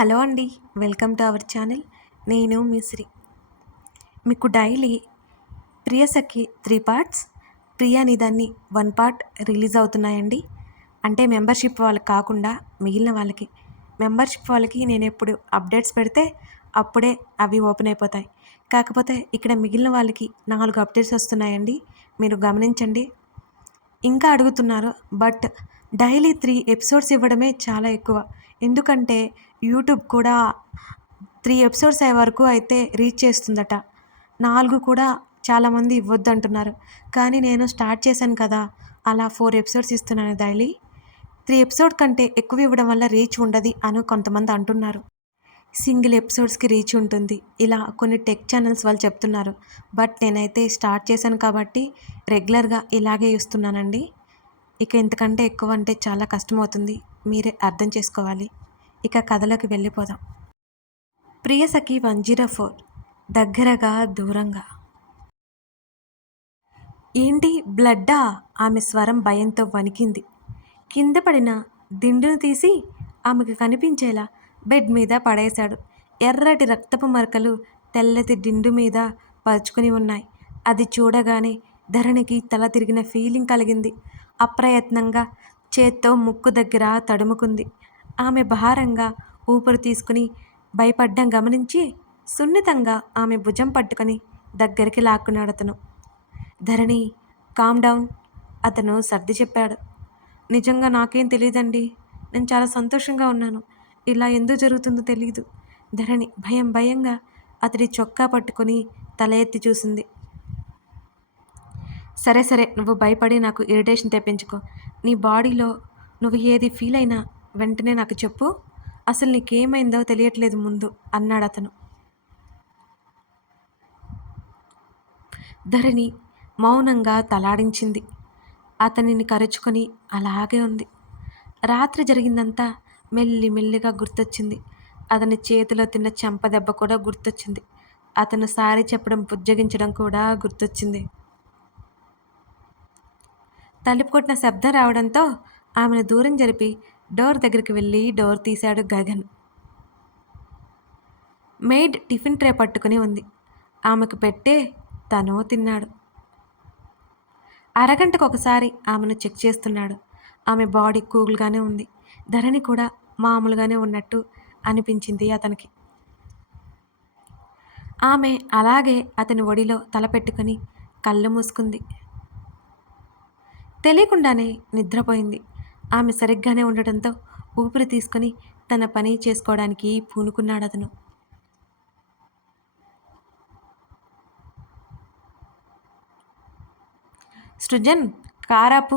Hello అండి welcome to our channel. నేను మిశ్రీ మీకు daily Priyasakhi three parts Priya నిదాన్ని one part release అవుతున్నాయండి. అంటే మెంబర్షిప్ వాళ్ళకి కాకుండా మిగిలిన వాళ్ళకి. మెంబర్షిప్ వాళ్ళకి నేను ఎప్పుడు అప్డేట్స్ పెడితే అప్పుడే అవి ఓపెన్ అయిపోతాయి. కాకపోతే ఇక్కడ మిగిలిన వాళ్ళకి నాలుగు అప్డేట్స్ వస్తున్నాయండి. మీరు గమనించండి. ఇంకా అడుగుతున్నారు బట్ డైలీ త్రీ ఎపిసోడ్స్ ఇవ్వడమే చాలా ఎక్కువ. ఎందుకంటే యూట్యూబ్ కూడా త్రీ ఎపిసోడ్స్ అయ్యే వరకు అయితే రీచ్ చేస్తుందట. నాలుగు కూడా చాలామంది ఇవ్వద్దు అంటున్నారు. కానీ నేను స్టార్ట్ చేశాను కదా అలా ఫోర్ ఎపిసోడ్స్ ఇస్తున్నాను డైలీ. త్రీ ఎపిసోడ్ కంటే ఎక్కువ ఇవ్వడం వల్ల రీచ్ ఉండదు అని కొంతమంది అంటున్నారు. సింగిల్ ఎపిసోడ్స్కి రీచ్ ఉంటుంది. ఇలా కొన్ని టెక్ ఛానల్స్ వాళ్ళు చెప్తున్నారు. బట్ నేనైతే స్టార్ట్ చేశాను కాబట్టి రెగ్యులర్గా ఇలాగే ఇస్తున్నానండి. ఇక ఇంతకంటే ఎక్కువ అంటే చాలా కష్టమవుతుంది. మీరే అర్థం చేసుకోవాలి. ఇక కథలోకి వెళ్ళిపోదాం. ప్రియసఖి వన్ జీరో ఫోర్ దగ్గరగా దూరంగా. ఏంటి బ్లడ్డా? ఆమె స్వరం భయంతో వణికింది. కింద పడిన దిండును తీసి ఆమెకు కనిపించేలా బెడ్ మీద పడేశాడు. ఎర్రటి రక్తపు మరకలు తెల్లటి దిండు మీద పరుచుకుని ఉన్నాయి. అది చూడగానే ధరణికి తల తిరిగిన ఫీలింగ్ కలిగింది. అప్రయత్నంగా చేత్తో ముక్కు దగ్గర తడుముకుంది. ఆమె భారంగా ఊపిరి తీసుకుని భయపడ్డం గమనించి సున్నితంగా ఆమె భుజం పట్టుకొని దగ్గరికి లాక్కున్నాడు అతను. ధరణి కామ్ డౌన్ అతను సర్ది చెప్పాడు. నిజంగా నాకేం తెలియదండి నేను చాలా సంతోషంగా ఉన్నాను. ఇలా ఎందుకు జరుగుతుందో తెలియదు ధరణి భయం భయంగా అతడి చొక్కా పట్టుకొని తల ఎత్తి చూసింది. సరే సరే నువ్వు భయపడి నాకు ఇరిటేషన్ తెప్పించుకో. నీ బాడీలో నువ్వు ఏది ఫీల్ అయినా వెంటనే నాకు చెప్పు. అసలు నీకేమైందో తెలియట్లేదు ముందు అన్నాడు అతను. ధరణి మౌనంగా తలాడించింది. అతనిని కరుచుకొని అలాగే ఉంది. రాత్రి జరిగిందంతా మెల్లి మెల్లిగా గుర్తొచ్చింది. అతని చేతిలో తిన్న చెంప దెబ్బ కూడా గుర్తొచ్చింది. అతను సారీ చెప్పడం బుజ్జగించడం కూడా గుర్తొచ్చింది. తలుపు కొట్టిన శబ్దం రావడంతో ఆమెను దూరం జరిపి డోర్ దగ్గరికి వెళ్ళి డోర్ తీశాడు గగన్. మెయిడ్ టిఫిన్ ట్రే పట్టుకుని ఉంది. ఆమెకు పెట్టే తను తిన్నాడు. అరగంటకు ఒకసారి ఆమెను చెక్ చేస్తున్నాడు. ఆమె బాడీ కూల్గానే ఉంది. ధరణి కూడా మామూలుగానే ఉన్నట్టు అనిపించింది అతనికి. ఆమె అలాగే అతని ఒడిలో తల పెట్టుకుని కళ్ళు మూసుకుంది. తెలియకుండానే నిద్రపోయింది. ఆమె సరిగ్గానే ఉండటంతో ఊపిరి తీసుకొని తన పని చేసుకోవడానికి పూనుకున్నాడు అతను సృజన్ కారాపు.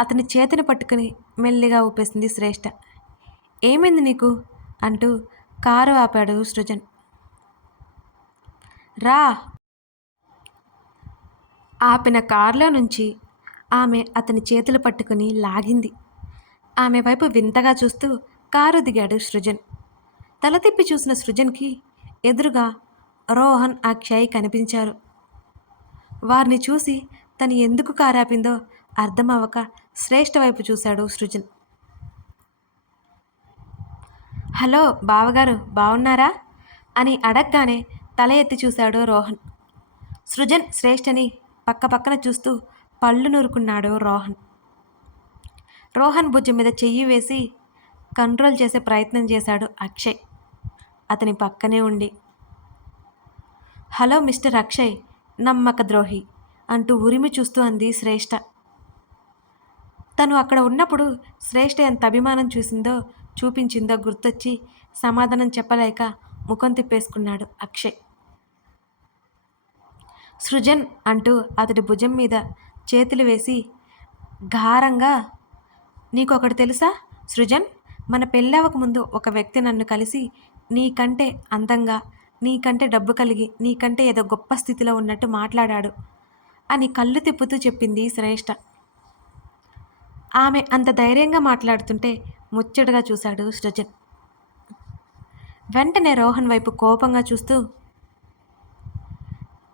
అతని చేతిని పట్టుకుని మెల్లిగా ఊపేసింది శ్రేష్ఠ ఏమైంది నీకు? అంటూ కారు ఆపాడు సృజన్. రా. ఆపిన కారులో నుంచి ఆమె అతని చేతులు పట్టుకుని లాగింది. ఆమె వైపు వింతగా చూస్తూ కారు దిగాడు సృజన్. తల తిప్పి చూసిన సృజన్కి ఎదురుగా రోహన్ అక్షయ్ కనిపించారు. వారిని చూసి తను ఎందుకు కారాపిందో అర్థమవక శ్రేష్ఠ వైపు చూశాడు సృజన్. హలో బావగారు బాగున్నారా అని అడగగానే తల ఎత్తి చూశాడు రోహన్. సృజన్ శ్రేష్ఠని పక్క పక్కన చూస్తూ పళ్ళు నూరుకున్నాడు రోహన్. రోహన్ భుజం మీద చెయ్యి వేసి కంట్రోల్ చేసే ప్రయత్నం చేశాడు అక్షయ్. అతని పక్కనే ఉండి హలో మిస్టర్ అక్షయ్ నమ్మక ద్రోహి అంటూ ఉరిమి చూస్తూ అంది శ్రేష్ఠ తను అక్కడ ఉన్నప్పుడు శ్రేష్ఠ ఎంత అభిమానం చూసిందో చూపించిందో గుర్తొచ్చి సమాధానం చెప్పలేక ముఖం తిప్పేసుకున్నాడు అక్షయ్. సృజన్ అంటూ అతడి భుజం మీద చేతులు వేసి ఘారంగా నీకు ఒకటి తెలుసా సృజన్? మన పెళ్ళవక ముందు ఒక వ్యక్తి నన్ను కలిసి నీకంటే అందంగా నీకంటే డబ్బు కలిగి నీకంటే ఏదో గొప్ప స్థితిలో ఉన్నట్టు మాట్లాడాడు అని కళ్ళు తిప్పుతూ చెప్పింది శ్రేష్ఠ ఆమె అంత ధైర్యంగా మాట్లాడుతుంటే ముచ్చటగా చూశాడు సృజన్. వెంటనే రోహన్ వైపు కోపంగా చూస్తూ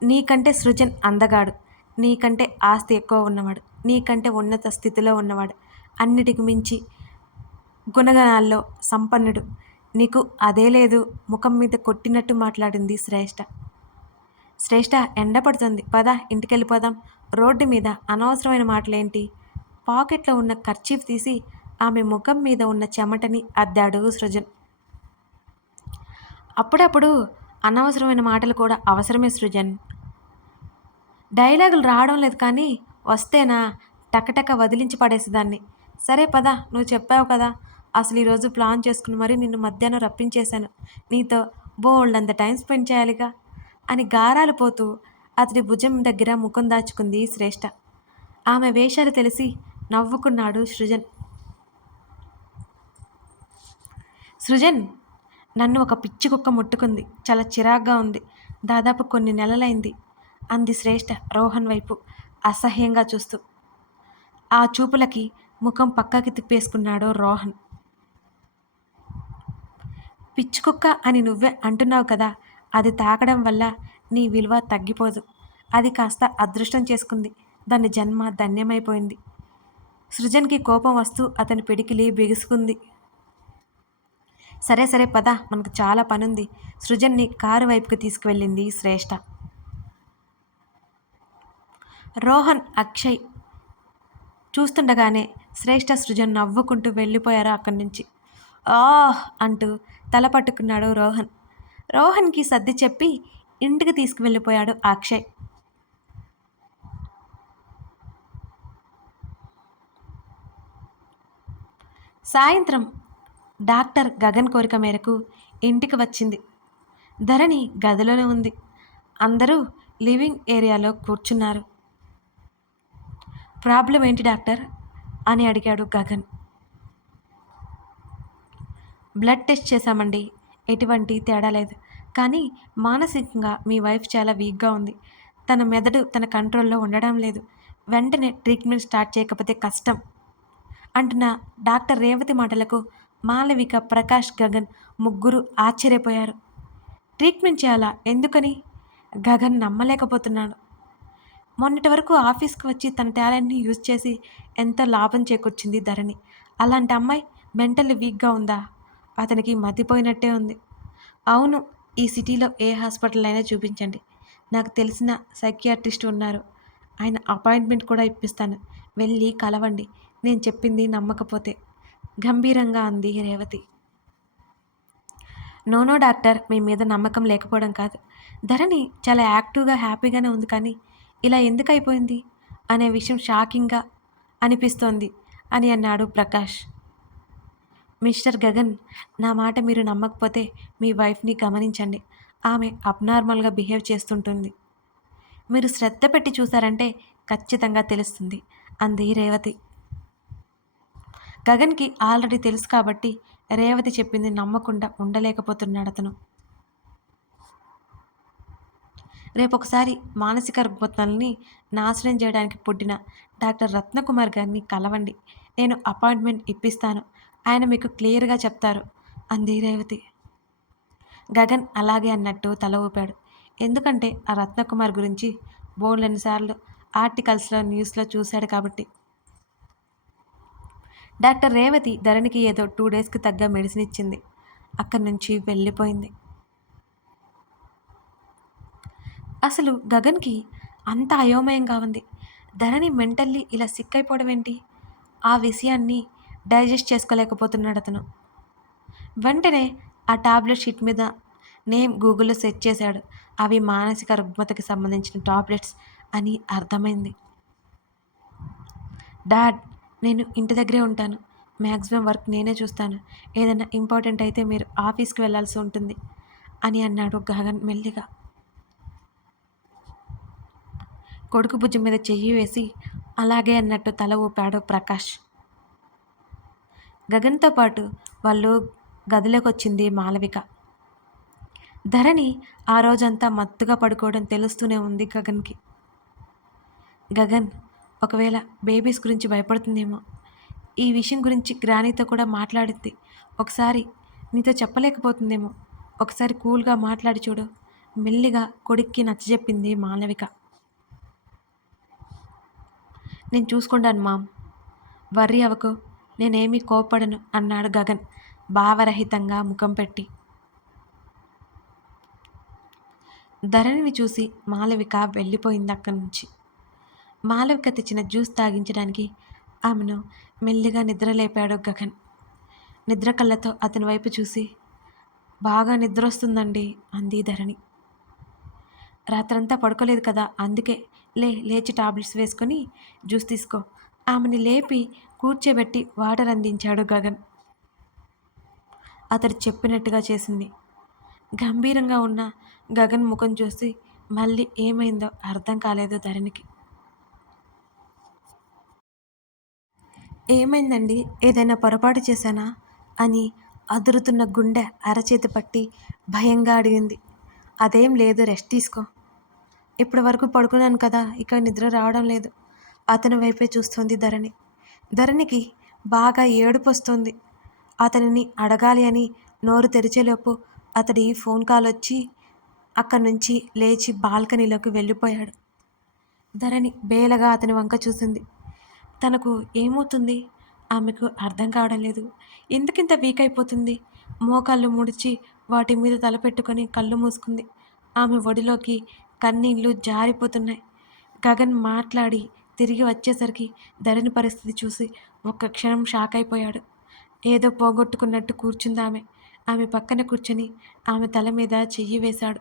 నీకంటే సృజన్ అందగాడు. నీకంటే ఆస్తి ఎక్కువ ఉన్నవాడు నీకంటే ఉన్నత స్థితిలో ఉన్నవాడు అన్నిటికి మించి గుణగణాల్లో సంపన్నుడు. నీకు అదే లేదు ముఖం మీద కొట్టినట్టు మాట్లాడింది శ్రేష్ఠ శ్రేష్ఠ ఎండ పడుతుంది పద ఇంటికెళ్ళిపోదాం. రోడ్డు మీద అనవసరమైన మాటలేంటి? పాకెట్లో ఉన్న ఖర్చీఫ్ తీసి ఆమె ముఖం మీద ఉన్న చెమటని అద్దాడు సృజన్. అప్పుడప్పుడు అనవసరమైన మాటలు కూడా అవసరమే సృజన్. డైలాగులు రావడం లేదు కానీ వస్తేనా? టకటక వదిలించి పడేసేదాన్ని సరే పద నువ్వు చెప్పావు కదా. అసలు ఈరోజు ప్లాన్ చేసుకుని మరీ నిన్ను మధ్యాహ్నం రప్పించేశాను. నీతో బోల్డ్ అంత టైం స్పెండ్ చేయాలిగా? అని గారాలు పోతూ అతడి భుజం దగ్గర ముఖం దాచుకుంది శ్రేష్ఠ ఆమె వేషాలు తెలిసి నవ్వుకున్నాడు సృజన్. సృజన్ నన్ను ఒక పిచ్చి కుక్క ముట్టుకుంది. చాలా చిరాగ్గా ఉంది. దాదాపు కొన్ని నెలలైంది. అంది శ్రేష్ఠ రోహన్ వైపు అసహ్యంగా చూస్తూ. ఆ చూపులకి ముఖం పక్కకి తిప్పేసుకున్నాడు రోహన్. పిచ్చుకుక్క అని నువ్వే అంటున్నావు కదా అది తాకడం వల్ల నీ విలువ తగ్గిపోదు. అది కాస్త అదృష్టం చేసుకుంది. దాని జన్మ ధన్యమైపోయింది. సృజన్కి కోపం వస్తూ అతని పిడికిలి బిగుసుకుంది. సరే సరే పద మనకు చాలా పనుంది. సృజన్ని కారు వైపుకి తీసుకువెళ్ళింది శ్రేష్ఠ రోహన్ అక్షయ్ చూస్తుండగానే శ్రేష్ఠ సృజన్ నవ్వుకుంటూ వెళ్ళిపోయారు అక్కడి నుంచి. ఆహ్! అంటూ తల పట్టుకున్నాడు రోహన్. రోహన్కి సర్ది చెప్పి ఇంటికి తీసుకువెళ్ళిపోయాడు అక్షయ్. సాయంత్రం డాక్టర్ గగన్ కోరిక మేరకు ఇంటికి వచ్చింది. ధరణి గదిలోనే ఉంది. అందరూ లివింగ్ ఏరియాలో కూర్చున్నారు. ప్రాబ్లం ఏంటి డాక్టర్? అని అడిగాడు గగన్. బ్లడ్ టెస్ట్ చేశామండి. ఎటువంటి తేడా లేదు. కానీ మానసికంగా మీ వైఫ్ చాలా వీక్గా ఉంది. తన మెదడు తన కంట్రోల్లో ఉండడం లేదు. వెంటనే ట్రీట్మెంట్ స్టార్ట్ చేయకపోతే కష్టం అంటున్న డాక్టర్ రేవతి మాటలకు మాలవిక ప్రకాష్ గగన్ ముగ్గురు ఆశ్చర్యపోయారు. ట్రీట్మెంట్ చేయాలా? ఎందుకని? గగన్ నమ్మలేకపోతున్నాడు. మొన్నటి వరకు ఆఫీస్కి వచ్చి తన టాలెంట్ని యూజ్ చేసి ఎంతో లాభం చేకూర్చింది ధరణి. అలాంటి అమ్మాయి మెంటల్ వీక్గా ఉందా? అతనికి మతిపోయినట్టే ఉంది. అవును ఈ సిటీలో ఏ హాస్పిటల్ అయినా చూపించండి. నాకు తెలిసిన సైకియాట్రిస్ట్ ఉన్నారు. ఆయన అపాయింట్మెంట్ కూడా ఇప్పిస్తాను. వెళ్ళి కలవండి. నేను చెప్పింది నమ్మకపోతే. గంభీరంగా అంది రేవతి. నోనో డాక్టర్ మీ మీద నమ్మకం లేకపోవడం కాదు. ధరణి చాలా యాక్టివ్గా హ్యాపీగానే ఉంది కానీ ఇలా ఎందుకు అయిపోయింది అనే విషయం షాకింగ్గా అనిపిస్తోంది అని అన్నాడు ప్రకాష్. మిస్టర్ గగన్ నా మాట మీరు నమ్మకపోతే మీ వైఫ్ని గమనించండి. ఆమె అబ్నార్మల్గా బిహేవ్ చేస్తుంటుంది. మీరు శ్రద్ధ పెట్టి చూసారంటే ఖచ్చితంగా తెలుస్తుంది అంది రేవతి. గగన్కి ఆల్రెడీ తెలుసు కాబట్టి రేవతి చెప్పింది నమ్మకుండా ఉండలేకపోతున్నాడు అతను. రేపొకసారి మానసిక రుగ్మతల్ని నాశనం చేయడానికి పుట్టిన డాక్టర్ రత్నకుమార్ గారిని కలవండి. నేను అపాయింట్మెంట్ ఇప్పిస్తాను. ఆయన మీకు క్లియర్గా చెప్తారు. అంది రేవతి. గగన్ అలాగే అన్నట్టు తల ఊపాడు. ఎందుకంటే ఆ రత్నకుమార్ గురించి బోర్లెన్నిసార్లు ఆర్టికల్స్లో న్యూస్లో చూశాడు కాబట్టి. డాక్టర్ రేవతి ధరణికి ఏదో టూ డేస్కి తగ్గ మెడిసిన్ ఇచ్చింది. అక్కడి నుంచి వెళ్ళిపోయింది. అసలు గగన్కి అంత అయోమయంగా ఉంది. ధరణి మెంటల్లీ ఇలా సిక్ అయిపోవడం ఏంటి? ఆ విషయాన్ని డైజెస్ట్ చేసుకోలేకపోతున్నాడు అతను. వెంటనే ఆ టాబ్లెట్ షీట్ మీద నేమ్ గూగుల్లో సెర్చ్ చేశాడు. అవి మానసిక రుగ్మతకి సంబంధించిన టాబ్లెట్స్ అని అర్థమైంది. డాడ్ నేను ఇంటి దగ్గరే ఉంటాను. మ్యాక్సిమం వర్క్ నేనే చూస్తాను. ఏదైనా ఇంపార్టెంట్ అయితే మీరు ఆఫీస్కి వెళ్ళాల్సి ఉంటుంది అని అన్నాడు గగన్ మెల్లిగా. కొడుకు భుజం మీద చెయ్యి వేసి అలాగే అన్నట్టు తల ఊపాడు ప్రకాష్. గగన్తో పాటు వాళ్ళు గదిలోకి వచ్చింది మాలవిక ధరణి ఆ రోజంతా మత్తుగా పడుకోవడం తెలుస్తూనే ఉంది గగన్కి. గగన్ ఒకవేళ బేబీస్ గురించి భయపడుతుందేమో. ఈ విషయం గురించి గ్రానీతో కూడా మాట్లాడింది. ఒకసారి నీతో చెప్పలేకపోతుందేమో. ఒకసారి కూల్గా మాట్లాడి చూడు. మెల్లిగా కొడుక్కి నచ్చజెప్పింది మాలవిక నేను చూసుకుంటాను మామ్. వర్రీ అవకు. నేనేమీ కోపడను అన్నాడు గగన్ భావరహితంగా ముఖం పెట్టి. ధరణిని చూసి మాలవిక వెళ్ళిపోయింది అక్కడి నుంచి మాలవిక తెచ్చిన జ్యూస్ తాగించడానికి ఆమెను మెల్లిగా నిద్రలేపాడు గగన్. నిద్ర కళ్ళతో అతని వైపు చూసి బాగా నిద్ర వస్తుందండి అంది ధరణి. రాత్రంతా పడుకోలేదు కదా అందుకే లే లేచి టాబ్లెట్స్ వేసుకొని జ్యూస్ తీసుకో. ఆమెని లేపి కూర్చోబెట్టి వాటర్ అందించాడు గగన్. అతడు చెప్పినట్టుగా చేసింది. గంభీరంగా ఉన్న గగన్ ముఖం చూసి మళ్ళీ ఏమైందో అర్థం కాలేదు ధరణికి. ఏమైందండి? ఏదైనా పొరపాటు చేశానా? అని అదురుతున్న గుండె అరచేతి పట్టి భయంగా అడిగింది. అదేం లేదు రెస్ట్ తీసుకో. ఇప్పటి వరకు పడుకున్నాను కదా ఇక నిద్ర రావడం లేదు. అతని వైపే చూస్తోంది ధరణి. ధరణికి బాగా ఏడుపు వస్తుంది. అతనిని అడగాలి అని నోరు తెరిచేలోపు అతడి ఫోన్ కాల్ వచ్చి అక్కడి నుంచి లేచి బాల్కనీలోకి వెళ్ళిపోయాడు. ధరణి బేలగా అతని వంక చూసింది. తనకు ఏమవుతుంది? ఆమెకు అర్థం కావడం లేదు. ఎందుకింత వీక్ అయిపోతుంది? మోకాళ్ళు ముడిచి వాటి మీద తలపెట్టుకొని కళ్ళు మూసుకుంది. ఆమె ఒడిలోకి కన్నీళ్ళు జారిపోతున్నాయి. గగన్ మాట్లాడి తిరిగి వచ్చేసరికి ధరణి పరిస్థితి చూసి ఒక్క క్షణం షాక్ అయిపోయాడు. ఏదో పోగొట్టుకున్నట్టు కూర్చుంది ఆమె. ఆమె పక్కన కూర్చొని ఆమె తల మీద చెయ్యి వేశాడు.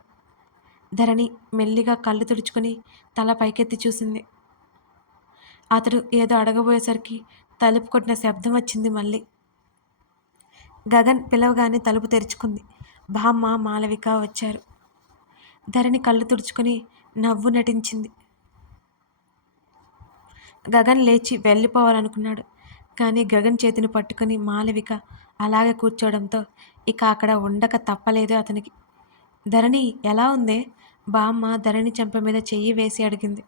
ధరణి మెల్లిగా కళ్ళు తుడుచుకుని తల పైకెత్తి చూసింది. అతడు ఏదో అడగబోయేసరికి తలుపు కొట్టిన శబ్దం వచ్చింది మళ్ళీ. గగన్ పిలవగానే తలుపు తెరుచుకుంది. బామ్మ మాలవిక వచ్చారు. ధరణి కళ్ళు తుడుచుకొని నవ్వు నటించింది. గగన్ లేచి వెళ్ళిపోవాలనుకున్నాడు. కానీ గగన్ చేతిని పట్టుకుని మాలవిక అలాగే కూర్చోవడంతో ఇక అక్కడ ఉండక తప్పలేదు అతనికి. ధరణి ఎలా ఉందే? బామ్మ ధరణి చెంప మీద చెయ్యి వేసి అడిగింది.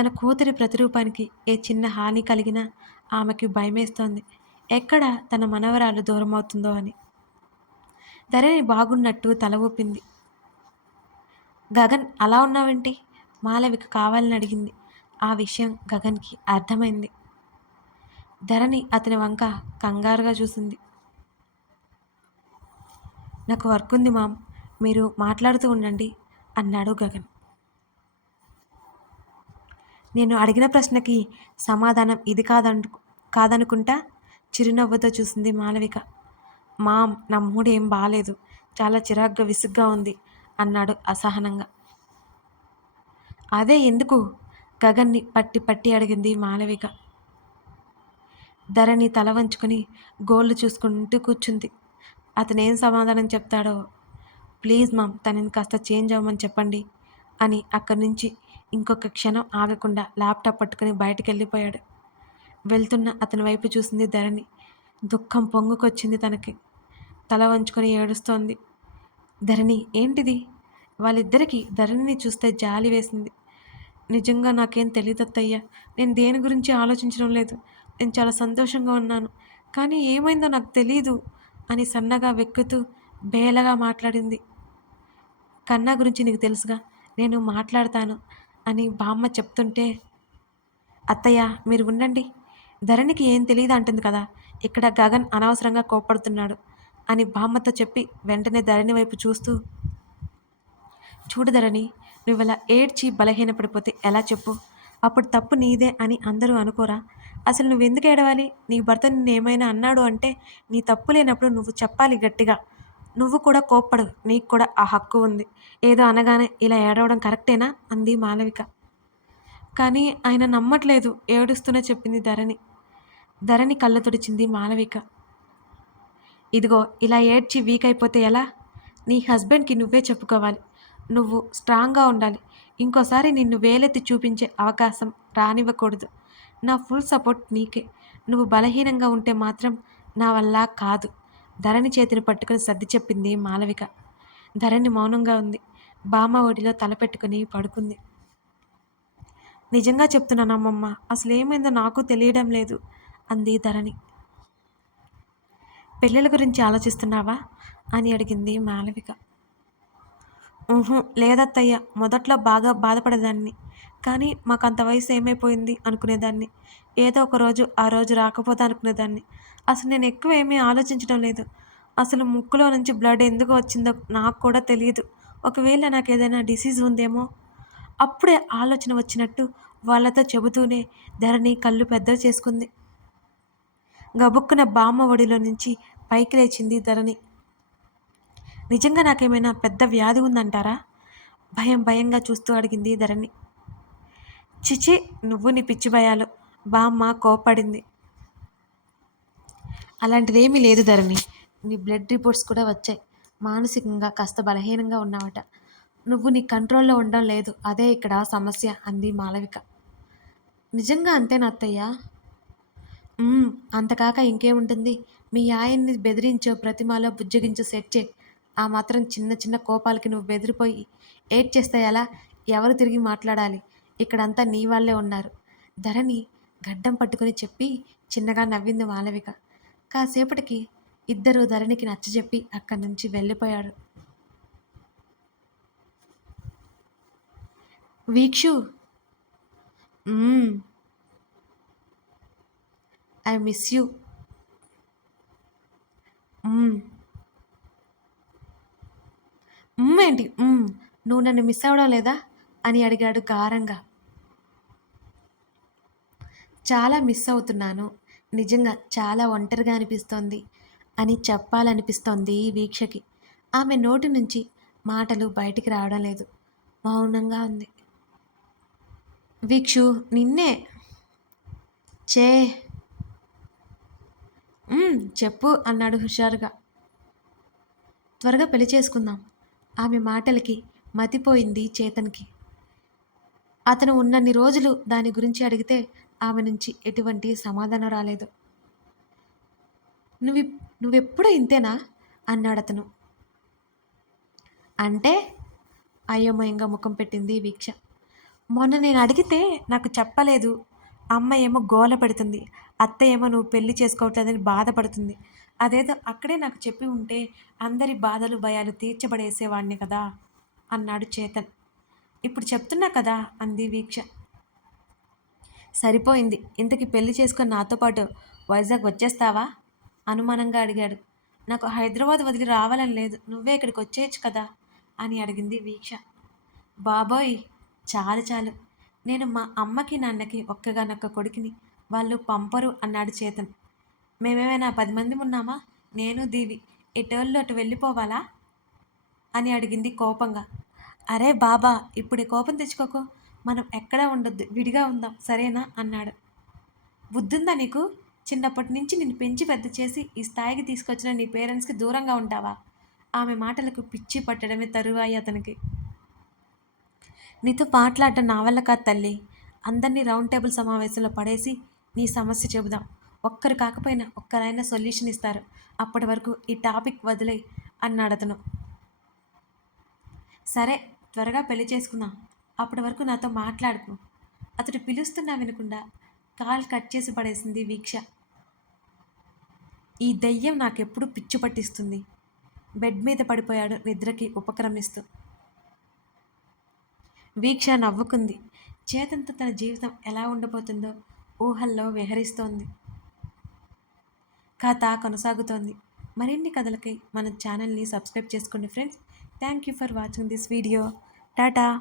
తన కూతురి ప్రతిరూపానికి ఏ చిన్న హాని కలిగినా ఆమెకి భయమేస్తోంది. ఎక్కడ తన మనవరాలు దూరమవుతుందో అని. ధరణి బాగున్నట్టు తల ఊపింది. గగన్ అలా ఉన్నావేంటి? మాలవిక కావాలని అడిగింది. ఆ విషయం గగన్కి అర్థమైంది. ధరణి అతని వంక కంగారుగా చూసింది. నాకు వర్క్ ఉంది మామ్. మీరు మాట్లాడుతూ ఉండండి అన్నాడు గగన్. నేను అడిగిన ప్రశ్నకి సమాధానం ఇది కాదను కాదనుకుంటా? చిరునవ్వుతో చూసింది మాలవిక. మామ్ నా మూడు ఏం బాగాలేదు చాలా చిరాగ్గా విసుగ్గా ఉంది. అన్నాడు అసహనంగా. అదే ఎందుకు? గగన్ని పట్టి పట్టి అడిగింది మాలవిక. ధరణి తల వంచుకొని గోళ్ళు చూసుకుంటూ కూర్చుంది. అతనేం సమాధానం చెప్తాడో? ప్లీజ్ మామ్ తనని కాస్త చేంజ్ అవ్వమని చెప్పండి అని అక్కడి నుంచి ఇంకొక క్షణం ఆగకుండా ల్యాప్టాప్ పట్టుకుని బయటికి వెళ్ళిపోయాడు వెళ్తున్న అతని వైపు చూసింది ధరణి. దుఃఖం పొంగుకొచ్చింది తనకి. తల వంచుకొని ఏడుస్తోంది. ధరణి ఏంటిది? వాళ్ళిద్దరికీ ధరణిని చూస్తే జాలి వేసింది. నిజంగా నాకేం తెలియదత్తయ్యా నేను దేని గురించి ఆలోచించడం లేదు. నేను చాలా సంతోషంగా ఉన్నాను. కానీ ఏమైందో నాకు తెలీదు అని సన్నగా వెక్కుతూ బేలగా మాట్లాడింది. కన్నా గురించి నీకు తెలుసుగా నేను మాట్లాడతాను అని బామ్మ చెప్తుంటే అత్తయ్య మీరు ఉండండి. ధరణికి ఏం తెలియదు అంటుంది కదా. ఇక్కడ గగన్ అనవసరంగా కోప్పడుతున్నాడు. అని బామ్మతో చెప్పి వెంటనే ధరణి వైపు చూస్తూ చూడు ధరణి నువ్వు ఏడ్చి బలహీనపడిపోతే ఎలా చెప్పు? అప్పుడు తప్పు నీదే అని అందరూ అనుకోరా? అసలు నువ్వు ఎందుకు ఏడవాలి? నీ భర్త నిన్ను ఏమైనా అన్నాడు అంటే నీ తప్పు లేనప్పుడు నువ్వు చెప్పాలి గట్టిగా. నువ్వు కూడా కోప్పడు నీకు కూడా ఆ హక్కు ఉంది. ఏదో అనగానే ఇలా ఏడవడం కరెక్టేనా? అంది మాలవిక. కానీ ఆయన నమ్మట్లేదు ఏడుస్తూనే చెప్పింది ధరణి. ధరణి కళ్ళ తుడిచింది మాలవిక. ఇదిగో ఇలా ఏడ్చి వీక్ అయిపోతే ఎలా? నీ హస్బెండ్కి నువ్వే చెప్పుకోవాలి. నువ్వు స్ట్రాంగ్గా ఉండాలి. ఇంకోసారి నిన్ను వేలెత్తి చూపించే అవకాశం రానివ్వకూడదు. నా ఫుల్ సపోర్ట్ నీకే. నువ్వు బలహీనంగా ఉంటే మాత్రం నా వల్ల కాదు. ధరణి చేతిని పట్టుకుని సర్ది చెప్పింది మాలవిక. ధరణి మౌనంగా ఉంది. బామ్మ ఒడిలో తలపెట్టుకుని పడుకుంది. నిజంగా చెప్తున్నాను అమ్మమ్మ. అసలు ఏమైందో నాకు తెలియడం లేదు అంది ధరణి. పెళ్ళిళ్ళ గురించి ఆలోచిస్తున్నావా? అని అడిగింది మాలవిక ఊహు లేదత్తయ్య మొదట్లో బాగా బాధపడేదాన్ని. కానీ మాకు అంత వయసు ఏమైపోయింది అనుకునేదాన్ని. ఏదో ఒక రోజు ఆ రోజు రాకపోతే అనుకునేదాన్ని. అసలు నేను ఎక్కువ ఏమీ ఆలోచించడం లేదు. అసలు ముక్కులో నుంచి బ్లడ్ ఎందుకు వచ్చిందో నాకు కూడా తెలియదు. ఒకవేళ నాకు ఏదైనా డిసీజ్ ఉందేమో? అప్పుడే ఆలోచన వచ్చినట్టు వాళ్ళతో చెబుతూనే ధరణి కళ్ళు పెద్దవి చేసుకుంది. గబుక్కున బామ్మ ఒడిలో నుంచి పైకి లేచింది ధరణి. నిజంగా నాకేమైనా పెద్ద వ్యాధి ఉందంటారా? భయం భయంగా చూస్తూ అడిగింది ధరణి. చిచి నువ్వు నీ పిచ్చి భయాలు. బామ్మ కోపడింది అలాంటిదేమీ లేదు ధరణి. నీ బ్లడ్ రిపోర్ట్స్ కూడా వచ్చాయి. మానసికంగా కాస్త బలహీనంగా ఉన్నావట. నువ్వు నీ కంట్రోల్లో ఉండడం లేదు. అదే ఇక్కడ సమస్య అంది మాలవిక. నిజంగా అంతేనా అత్తయ్య? అంతకాక ఇంకేముంటుంది? మీ ఆయన్ని బెదిరించో ప్రతిమాలో బుజ్జగించో సెట్ చే ఆ మాత్రం చిన్న చిన్న కోపాలకి నువ్వు బెదిరిపోయి ఏడ్ చేస్తే ఎలా ఎవరు తిరిగి మాట్లాడాలి? ఇక్కడంతా నీ వాళ్ళే ఉన్నారు. ధరణి గడ్డం పట్టుకుని చెప్పి చిన్నగా నవ్వింది మాలవిక. కాసేపటికి ఇద్దరు ధరణికి నచ్చజెప్పి అక్కడి నుంచి వెళ్ళిపోయాడు వీక్షు! ఐ మిస్ యూ ఏంటి? Mm. నువ్వు నన్ను మిస్ అవ్వడం లేదా? అని అడిగాడు గారంగా. చాలా మిస్ అవుతున్నాను. నిజంగా చాలా ఒంటరిగా అనిపిస్తోంది అని చెప్పాలనిపిస్తోంది వీక్షకి. ఆమె నోటి నుంచి మాటలు బయటికి రావడం లేదు. మౌనంగా ఉంది. వీక్షు నిన్నే చే చెప్పు అన్నాడు హుషారుగా. త్వరగా పెళ్ళి చేసుకుందాం ఆమె మాటలకి మతిపోయింది చేతన్కి. అతను ఉన్నన్ని రోజులు దాని గురించి అడిగితే ఆమె నుంచి ఎటువంటి సమాధానం రాలేదు. నువ్వు నువ్వెప్పుడు ఇంతేనా? అన్నాడు అతను. అంటే? అయోమయంగా ముఖం పెట్టింది వీక్ష. మొన్న నేను అడిగితే నాకు చెప్పలేదు అమ్మ ఏమో గోల పెడుతుంది అత్త ఏమో నువ్వు పెళ్ళి చేసుకోవట్లేదని బాధపడుతుంది. అదేదో అక్కడే నాకు చెప్పి ఉంటే అందరి బాధలు భయాలు తీర్చబడేసేవాడిని కదా అన్నాడు చేతన్. ఇప్పుడు చెప్తున్నా కదా అంది వీక్ష. సరిపోయింది. ఇంతకి పెళ్ళి చేసుకొని నాతో పాటు వైజాగ్ వచ్చేస్తావా? అనుమానంగా అడిగాడు. నాకు హైదరాబాద్ వదిలి రావాలని లేదు. నువ్వే ఇక్కడికి వచ్చేయచ్చు కదా అని అడిగింది వీక్ష. బాబోయ్ చాలు చాలు. నేను మా అమ్మకి నాన్నకి ఒక్కగానొక్క కొడుకుని వాళ్ళు పంపరు అన్నాడు చేతన్. మేమేమైనా పది మంది ఉన్నామా? నేను దీవి ఎటోళ్ళు అటు వెళ్ళిపోవాలా? అని అడిగింది కోపంగా. అరే బాబా ఇప్పుడు కోపం తెచ్చుకోకు. మనం ఎక్కడా ఉండొద్దు విడిగా ఉందాం సరేనా? అన్నాడు. బుద్ధుందా నీకు? చిన్నప్పటి నుంచి నిన్ను పెంచి పెద్ద చేసి ఈ స్థాయికి తీసుకొచ్చిన నీ పేరెంట్స్కి దూరంగా ఉంటావా? ఆమె మాటలకు పిచ్చి పట్టడమే తరువాయి అతనికి. నీతో మాట్లాడటం నా వల్ల కాదు తల్లి. అందరినీ రౌండ్ టేబుల్ సమావేశంలో పడేసి నీ సమస్య చెబుదాం. ఒక్కరు కాకపోయినా ఒక్కరైనా సొల్యూషన్ ఇస్తారు. అప్పటి వరకు ఈ టాపిక్ వదిలే అన్నాడు అతను. సరే త్వరగా పెళ్ళి చేసుకుందాం. అప్పటి వరకు నాతో మాట్లాడుకు. అతడు పిలుస్తున్నా వినకుండా కాల్ కట్ చేసి పడేసింది వీక్ష. ఈ దెయ్యం నాకెప్పుడు పిచ్చు పట్టిస్తుంది బెడ్ మీద పడిపోయాడు నిద్రకి ఉపక్రమిస్తూ. వీక్ష నవ్వుకుంది. చేతంతో తన జీవితం ఎలా ఉండబోతుందో ఊహల్లో విహరిస్తోంది. కథ కొనసాగుతోంది. మరిన్ని కథలకై మన ఛానల్ని సబ్స్క్రైబ్ చేసుకోండి friends. Thank you for watching this video. Tata!